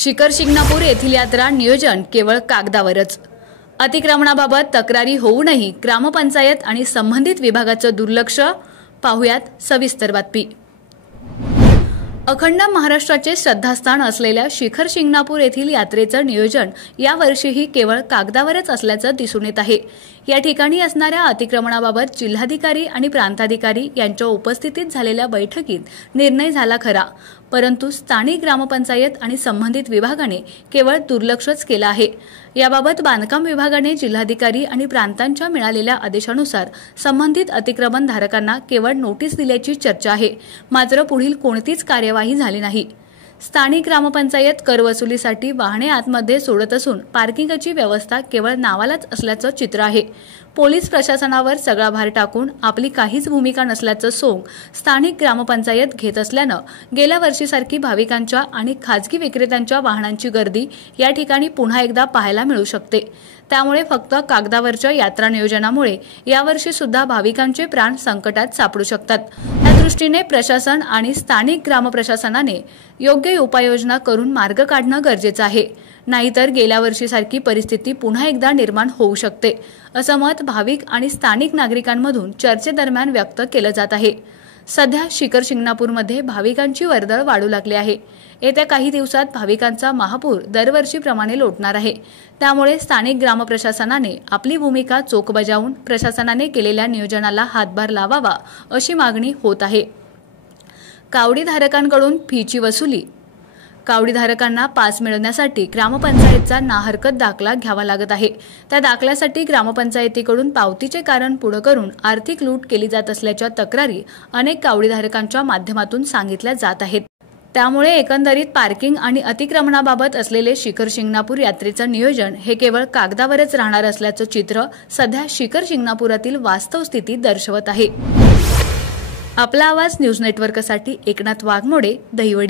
शिखर शिंगणापूर येथील यात्रा नियोजन केवळ कागदावरच। अतिक्रमणाबाबत तक्रारी होऊनही ग्रामपंचायत आणि संबंधित विभागाचं दुर्लक्ष। पाहुयात सविस्तर बातमी। अखंड महाराष्ट्राचे श्रद्धास्थान असलेल्या शिखर शिंगणापूर येथील यात्रेचं नियोजन यावर्षीही केवळ कागदावरच असल्याचं दिसून येत आहे। या ठिकाणी असणाऱ्या अतिक्रमणाबाबत जिल्हाधिकारी आणि प्रांताधिकारी यांच्या उपस्थितीत झालेल्या बैठकीत निर्णय झाला खरा, परंतु स्थानिक ग्रामपंचायत आणि संबंधित विभागाने केवळ दुर्लक्षच केलं आहे। याबाबत बांधकाम विभागाने जिल्हाधिकारी आणि प्रांतांच्या मिळालेल्या आदेशानुसार संबंधित अतिक्रमण धारकांना केवळ नोटीस दिल्याची चर्चा आहे, मात्र पुढील कोणतीच कार्यवाही झाली नाही। स्थानिक ग्रामपंचायत कर वसुलीसाठी वाहने आतमध्ये सोडत असून पार्किंगची व्यवस्था केवळ नावालाच असल्याचं चित्र आहे। पोलीस प्रशासनावर सगळा भार टाकून आपली काहीच भूमिका नसल्याचं सोंग स्थानिक ग्रामपंचायत घेत असल्यानं गेल्या वर्षीसारखी भाविकांच्या आणि खाजगी विक्रेत्यांच्या वाहनांची गर्दी या ठिकाणी पुन्हा एकदा पाहायला मिळू शकते। त्यामुळे फक्त कागदावरच्या यात्रा नियोजनामुळे यावर्षी सुद्धा भाविकांचे प्राण संकटात सापडू शकतात। त्या दृष्टीने प्रशासन आणि स्थानिक ग्रामप्रशासनाने योग्य उपाययोजना करून मार्ग काढणं गरजेचं आहे, नाहीतर गेल्या वर्षीसारखी परिस्थिती पुन्हा एकदा निर्माण होऊ शकते, असं मत भाविक आणि स्थानिक नागरिकांमधून चर्चेदरम्यान व्यक्त केलं जात आहे। सध्या शिखर शिंगणापूरमध्ये भाविकांची वर्दळ वाढू लागली आहे। येत्या काही दिवसात भाविकांचा महापूर दरवर्षीप्रमाणे लोटणार आहे। त्यामुळे स्थानिक ग्रामप्रशासनाने आपली भूमिका चोख बजावून प्रशासनाने केलेल्या नियोजनाला हातभार लावावा अशी मागणी होत आहे। कावडीधारकांकडून फीची वसुली। कावडीधारकांना पास मिळवण्यासाठी ग्रामपंचायतचा नाहरकत दाखला घ्यावा लागत आहे। त्या दाखल्यासाठी ग्रामपंचायतीकडून पावतीचे कारण पुढे करून आर्थिक लूट केली जात असल्याच्या तक्रारी अनेक कावडीधारकांच्या माध्यमातून सांगितल्या जात आहेत। त्यामुळे एकंदरीत पार्किंग आणि अतिक्रमणाबाबत असलेले शिखर शिंगणापूर यात्रेचं नियोजन हे केवळ कागदावरच राहणार असल्याचं चित्र सध्या शिखर शिंगणापुरातील वास्तव स्थिती दर्शवत आहे। आपला आवाज न्यूज नेटवर्कसाठी एकनाथ वाघमोडे, दहिवडी।